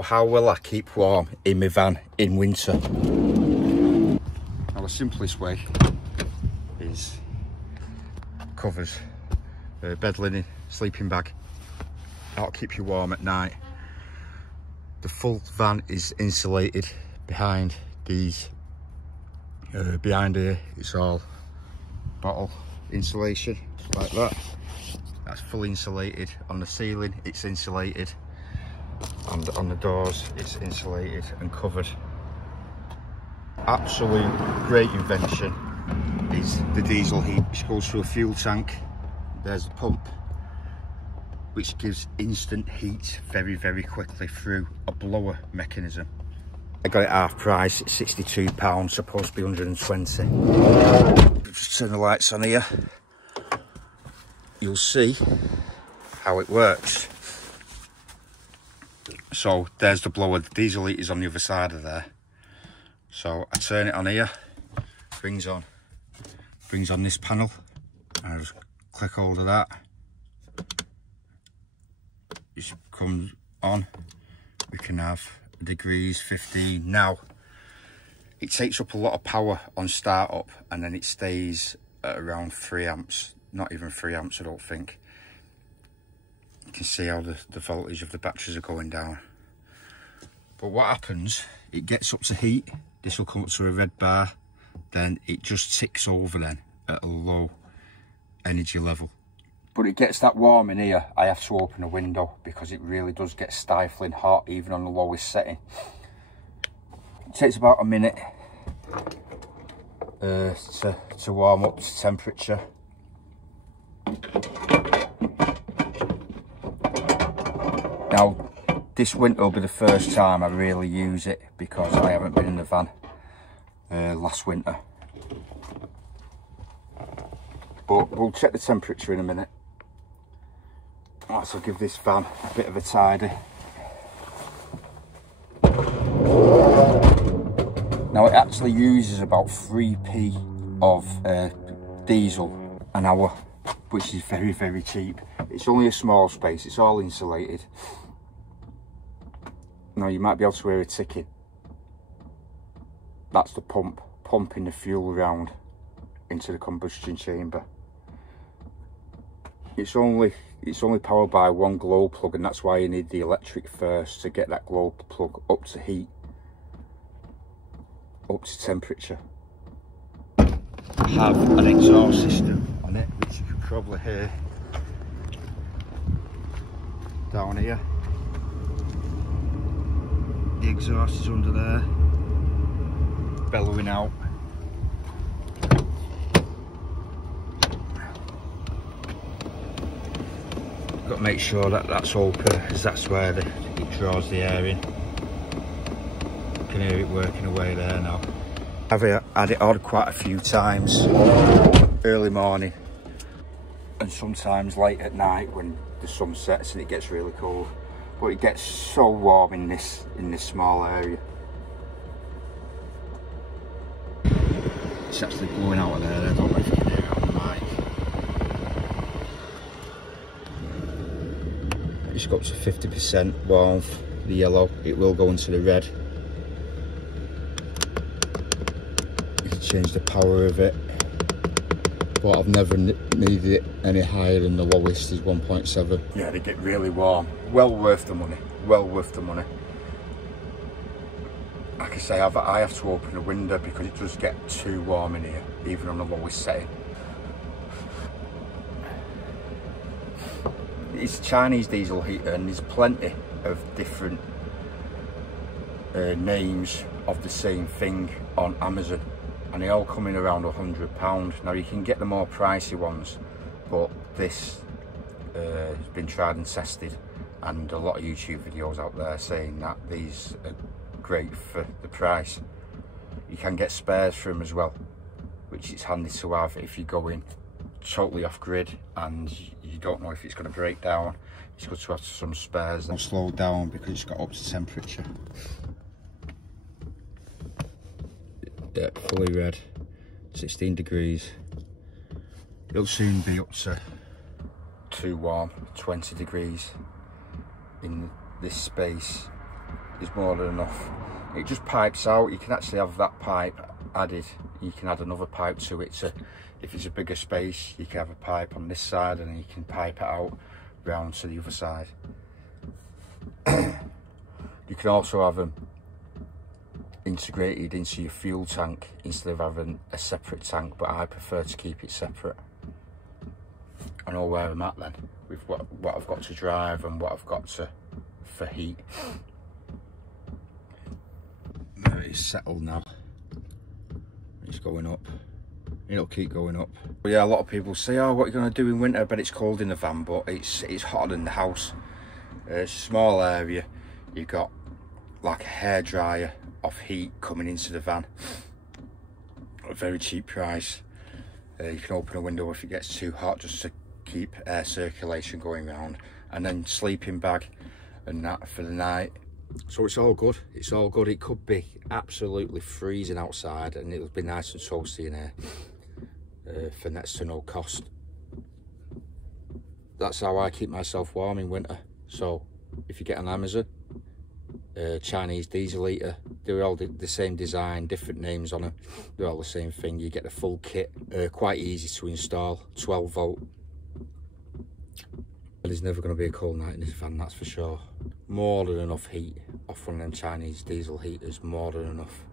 How will I keep warm in my van in winter? Now the simplest way is covers, bed linen, sleeping bag. That'll keep you warm at night. The full van is insulated behind these. Behind here it's all bottle insulation like that. That's fully insulated. On the ceiling it's insulated. And on the doors it's insulated and covered. Absolute great invention is the diesel heat, which goes through a fuel tank. There's the pump, which gives instant heat very quickly through a blower mechanism. I got it half price at £62, supposed to be 120. Just turn the lights on here. You'll see how it works. So there's the blower, the diesel heat is on the other side of there. So I turn it on here, brings on this panel. I just click hold of that. It comes on. We can have degrees 15. Now, it takes up a lot of power on start up and then it stays at around 3 amps. Not even 3 amps, I don't think. You can see how the voltage of the batteries are going down. But what happens, it gets up to heat, this will come up to a red bar, then it just ticks over then at a low energy level. But it gets that warm in here, I have to open a window because it really does get stifling hot even on the lowest setting. It takes about a minute to warm up to temperature. Now, this winter will be the first time I really use it because I haven't been in the van last winter. But we'll check the temperature in a minute. I'll give this van a bit of a tidy. Now it actually uses about 3p of diesel an hour, which is very cheap. It's only a small space, it's all insulated. Now you might be able to hear a ticking. That's the pump pumping the fuel around into the combustion chamber. It's only powered by one glow plug, and that's why you need the electric first to get that glow plug up to heat, up to temperature. I have an exhaust system on it, which you can probably hear down here. The exhaust is under there, bellowing out. Got to make sure that that's open, as that's where it draws the air in. You can hear it working away there now. I've had it on quite a few times, early morning and sometimes late at night when the sun sets and it gets really cold. But it gets so warm in this small area. It's actually blowing out of there. I don't know if you can hear it on the mic. It's got to 50% warmth, the yellow. It will go into the red. You can change the power of it. But I've never needed it any higher than the lowest is 1.7. Yeah, they get really warm. Well worth the money. Well worth the money. Like I say, I have to open a window because it does get too warm in here, even on the lowest setting. It's a Chinese diesel heater, and there's plenty of different names of the same thing on Amazon. And they all come in around £100. Now you can get the more pricey ones, but this has been tried and tested, and a lot of YouTube videos out there saying that these are great for the price. You can get spares for them as well, which is handy to have if you're going totally off grid and you don't know if it's going to break down. It's good to have some spares. I'll slow down because it's got up to temperature. Yeah, fully red, 16 degrees. It'll soon be up to too warm, 20 degrees in this space. is more than enough. It just pipes out. You can actually have that pipe added. You can add another pipe to it, so if it's a bigger space you can have a pipe on this side and then you can pipe it out round to the other side. You can also have them integrated into your fuel tank instead of having a separate tank, but I prefer to keep it separate. I know where I'm at then with what I've got to drive and what I've got to for heat. There it is, settled now. It's going up. It'll keep going up. But yeah, a lot of people say, oh, what are you going to do in winter? But it's cold in the van, but it's hotter than the house. It's a small area. You've got like a hairdryer of heat coming into the van at a very cheap price. You can open a window if it gets too hot just to keep air circulation going around, and then sleeping bag and that for the night. So it's all good. It's all good. It could be absolutely freezing outside and it'll be nice and toasty in here for next to no cost. That's how I keep myself warm in winter. So if you get on Amazon, Chinese diesel heater, they're all the same design, different names on them, they're all the same thing. You get the full kit, quite easy to install, 12 volt. There's never going to be a cold night in this van, that's for sure. More than enough heat off one of them Chinese diesel heaters, more than enough.